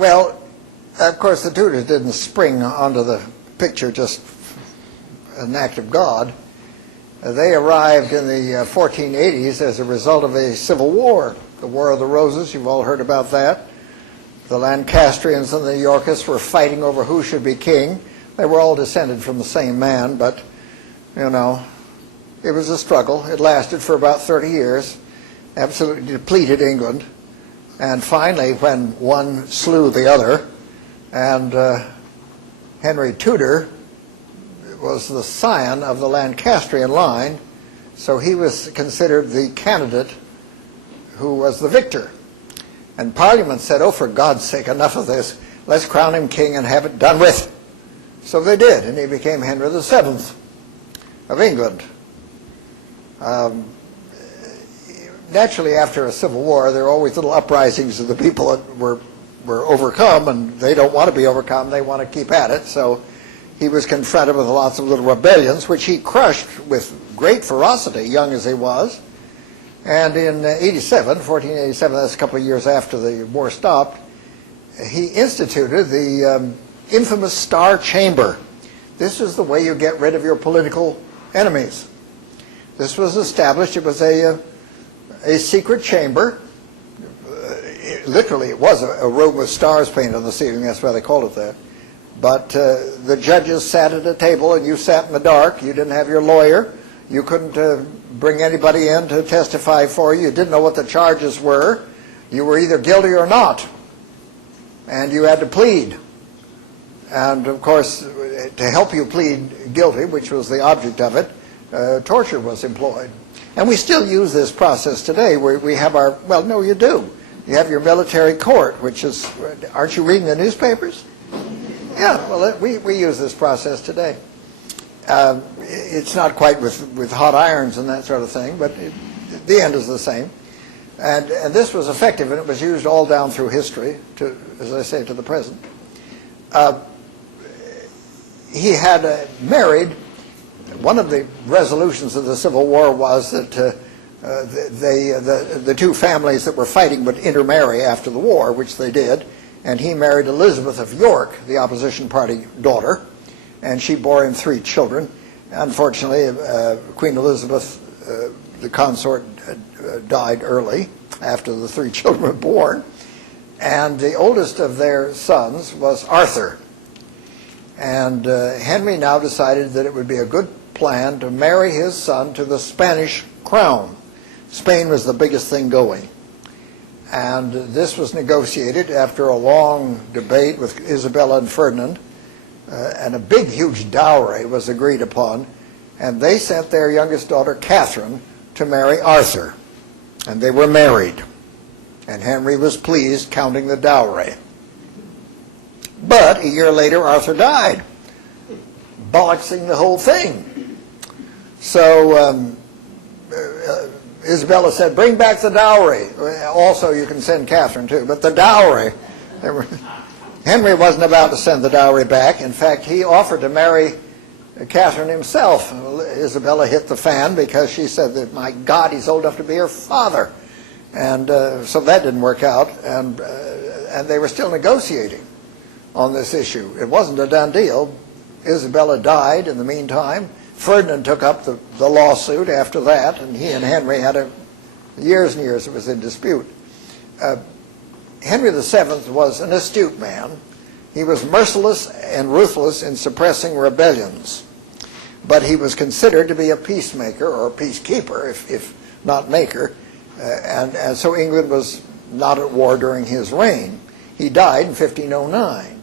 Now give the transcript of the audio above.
Well, of course, the Tudors didn't spring onto the picture just an act of God. They arrived in the 1480s as a result of a civil war, the War of the Roses. You've all heard about that. The Lancastrians and the Yorkists were fighting over who should be king. They were all descended from the same man, but, you know, it was a struggle. It lasted for about 30 years, absolutely depleted England. And finally, when one slew the other, and Henry Tudor was the scion of the Lancastrian line, so he was considered the candidate who was the victor. And Parliament said, oh, for God's sake, enough of this. Let's crown him king and have it done with. So they did, and he became Henry VII of England. Naturally, after a civil war, there are always little uprisings of the people that were overcome, and they don't want to be overcome. They want to keep at it. So he was confronted with lots of little rebellions, which he crushed with great ferocity, young as he was. And in 1487, that's a couple of years after the war stopped, he instituted the infamous Star Chamber. This is the way you get rid of your political enemies. This was established. It was a secret chamber. Literally, it was a room with stars painted on the ceiling. That's why they called it that. But the judges sat at a table, and you sat in the dark. You didn't have your lawyer. You couldn't bring anybody in to testify for you. You didn't know what the charges were. You were either guilty or not, and you had to plead. And, of course, to help you plead guilty, which was the object of it, torture was employed. And we still use this process today. We have our, well, no, you do. You have your military court, which is, aren't you reading the newspapers? Yeah, well, we use this process today. It's not quite with hot irons and that sort of thing, but the end is the same. And this was effective, and it was used all down through history, to, as I say, to the present. He had married. One of the resolutions of the Civil War was that the two families that were fighting would intermarry after the war, which they did, and he married Elizabeth of York, the opposition party daughter, and she bore him 3 children. Unfortunately, Queen Elizabeth, the consort, died early after the 3 children were born, and the oldest of their sons was Arthur. And Henry now decided that it would be a good plan to marry his son to the Spanish crown. Spain was the biggest thing going. And this was negotiated after a long debate with Isabella and Ferdinand, and a big, huge dowry was agreed upon, and they sent their youngest daughter, Catherine, to marry Arthur. And they were married. And Henry was pleased, counting the dowry. But a year later, Arthur died, bollocksing the whole thing. So Isabella said, bring back the dowry. Also, you can send Catherine too, but the dowry. Henry wasn't about to send the dowry back. In fact, he offered to marry Catherine himself. Isabella hit the fan because she said that, my God, he's old enough to be her father. And so that didn't work out, and they were still negotiating on this issue. It wasn't a done deal. Isabella died in the meantime. Ferdinand took up the lawsuit after that, and he and Henry had years and years it was in dispute. Henry VII was an astute man. He was merciless and ruthless in suppressing rebellions, but he was considered to be a peacemaker or a peacekeeper, if not maker, and so England was not at war during his reign. He died in 1509.